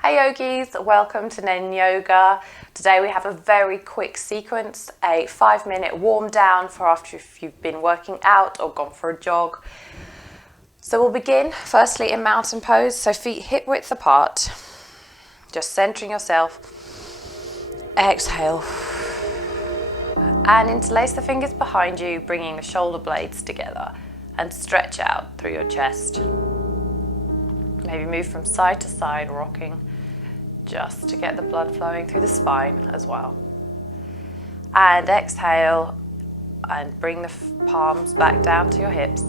Hey yogis, welcome to Nen Yoga. Today we have a very quick sequence, a 5-minute warm down for after if you've been working out or gone for a jog. So we'll begin firstly in mountain pose, so feet hip width apart, just centering yourself. Exhale and interlace the fingers behind you, bringing the shoulder blades together and stretch out through your chest. Maybe move from side to side, rocking, just to get the blood flowing through the spine as well. And exhale and bring the palms back down to your hips,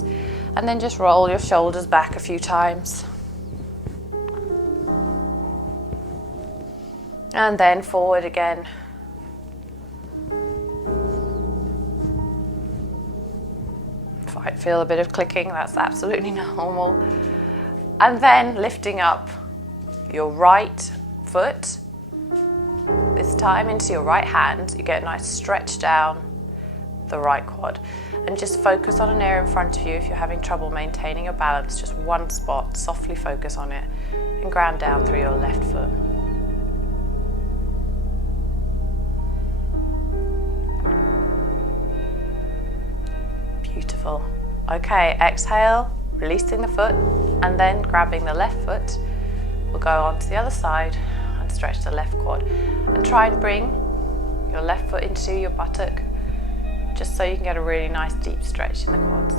and then just roll your shoulders back a few times. And then forward again. If I feel a bit of clicking, that's absolutely normal. And then lifting up your right foot, this time into your right hand. You get a nice stretch down the right quad. And just focus on an area in front of you. If you're having trouble maintaining your balance, just one spot, softly focus on it and ground down through your left foot. Beautiful. Okay, exhale, releasing the foot, and then grabbing the left foot. We'll go on to the other side and stretch the left quad. And try and bring your left foot into your buttock, just so you can get a really nice deep stretch in the quads.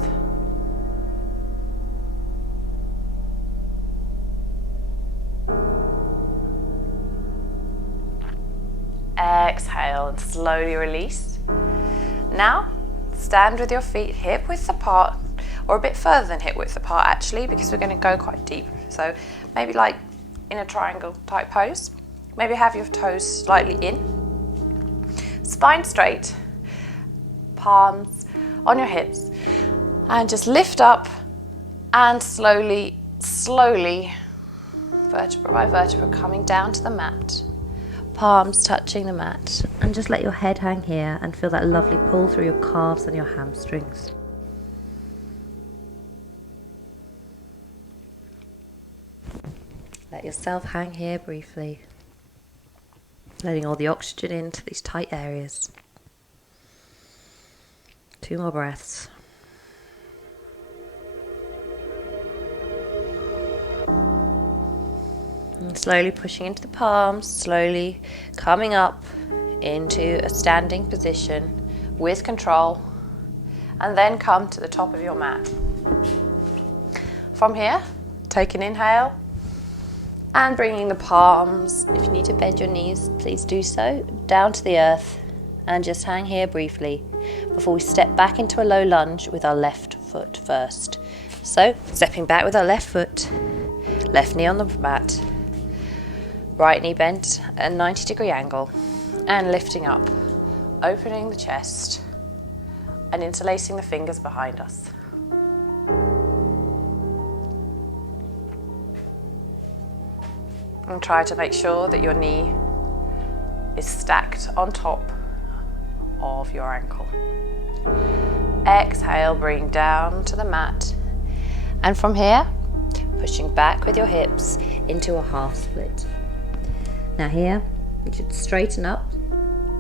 Exhale and slowly release. Now, stand with your feet hip width apart, or a bit further than hip width apart actually, because we're going to go quite deep. So maybe like in a triangle type pose. Maybe have your toes slightly in. Spine straight. Palms on your hips. And just lift up and slowly, vertebra by vertebra, coming down to the mat. Palms touching the mat, and just let your head hang here and feel that lovely pull through your calves and your hamstrings. Let yourself hang here briefly, letting all the oxygen into these tight areas. 2 more breaths. And slowly pushing into the palms, slowly coming up into a standing position with control, and then come to the top of your mat. From here, take an inhale and bringing the palms, if you need to bend your knees, please do so, down to the earth, and just hang here briefly before we step back into a low lunge with our left foot first. So, stepping back with our left foot, left knee on the mat, right knee bent at a 90-degree angle, and lifting up, opening the chest and interlacing the fingers behind us. And try to make sure that your knee is stacked on top of your ankle. Exhale, bring down to the mat. And from here, pushing back with your hips into a half split. Now here, you should straighten up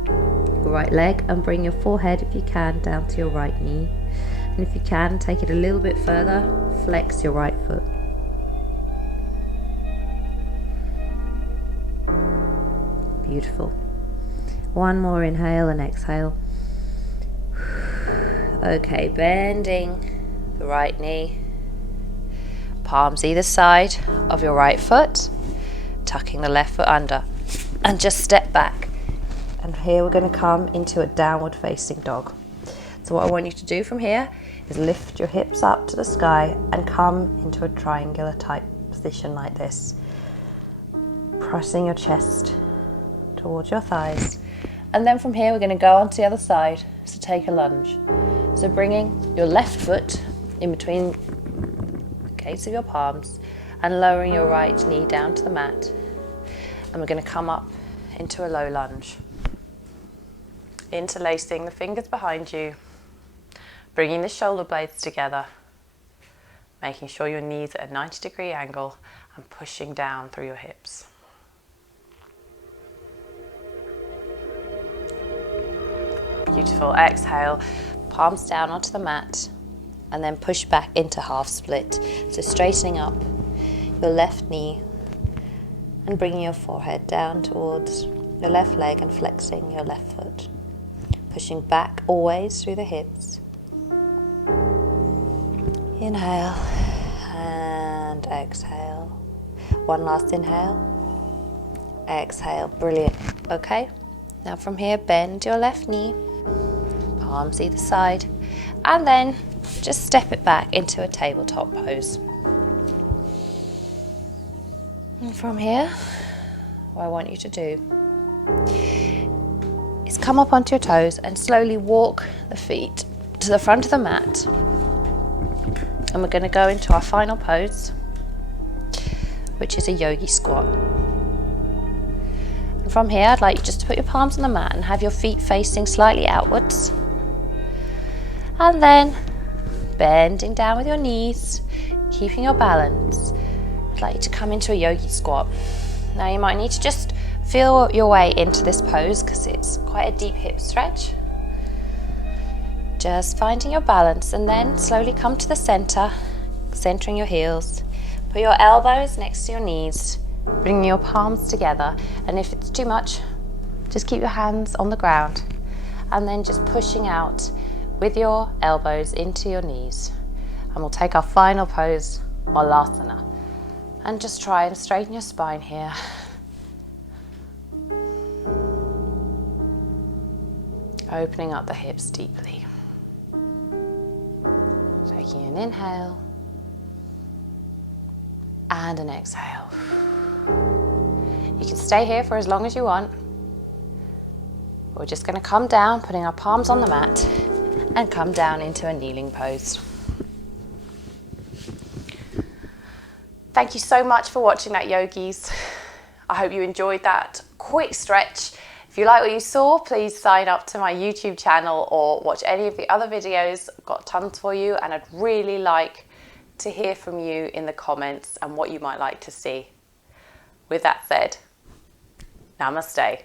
your right leg and bring your forehead, if you can, down to your right knee. And if you can, take it a little bit further, flex your right foot. Beautiful. One more inhale and exhale. Okay, bending the right knee. Palms either side of your right foot. Tucking the left foot under. And just step back. And here we're going to come into a downward facing dog. So what I want you to do from here is lift your hips up to the sky and come into a triangular type position like this. Pressing your chest towards your thighs, and then from here we're going to go on to the other side, so take a lunge. So bringing your left foot in between the gates of your palms and lowering your right knee down to the mat, and we're going to come up into a low lunge, interlacing the fingers behind you, bringing the shoulder blades together making sure your knees are at a 90-degree angle and pushing down through your hips. Beautiful. Exhale, palms down onto the mat and then push back into half split. So straightening up your left knee and bringing your forehead down towards your left leg and flexing your left foot. Pushing back always through the hips. Inhale and exhale. One last inhale. Exhale. Brilliant. Okay. Now from here, bend your left knee, palms either side, and then just step it back into a tabletop pose. And from here, what I want you to do is come up onto your toes and slowly walk the feet to the front of the mat. And we're going to go into our final pose, which is a yogi squat. And from here, I'd like you just to put your palms on the mat and have your feet facing slightly outwards. And then bending down with your knees, keeping your balance. I'd like you to come into a yogi squat. Now you might need to just feel your way into this pose because it's quite a deep hip stretch. Just finding your balance and then slowly come to the center, centering your heels. Put your elbows next to your knees, bringing your palms together. And if it's too much, just keep your hands on the ground and then just pushing out with your elbows into your knees. And we'll take our final pose, Malasana. And just try and straighten your spine here. Opening up the hips deeply. Taking an inhale and an exhale. You can stay here for as long as you want. We're just going to come down, putting our palms on the mat and come down into a kneeling pose. Thank you so much for watching that, yogis. I hope you enjoyed that quick stretch. If you like what you saw, please sign up to my YouTube channel or watch any of the other videos. I've got tons for you, and I'd really like to hear from you in the comments and what you might like to see. With that said, namaste.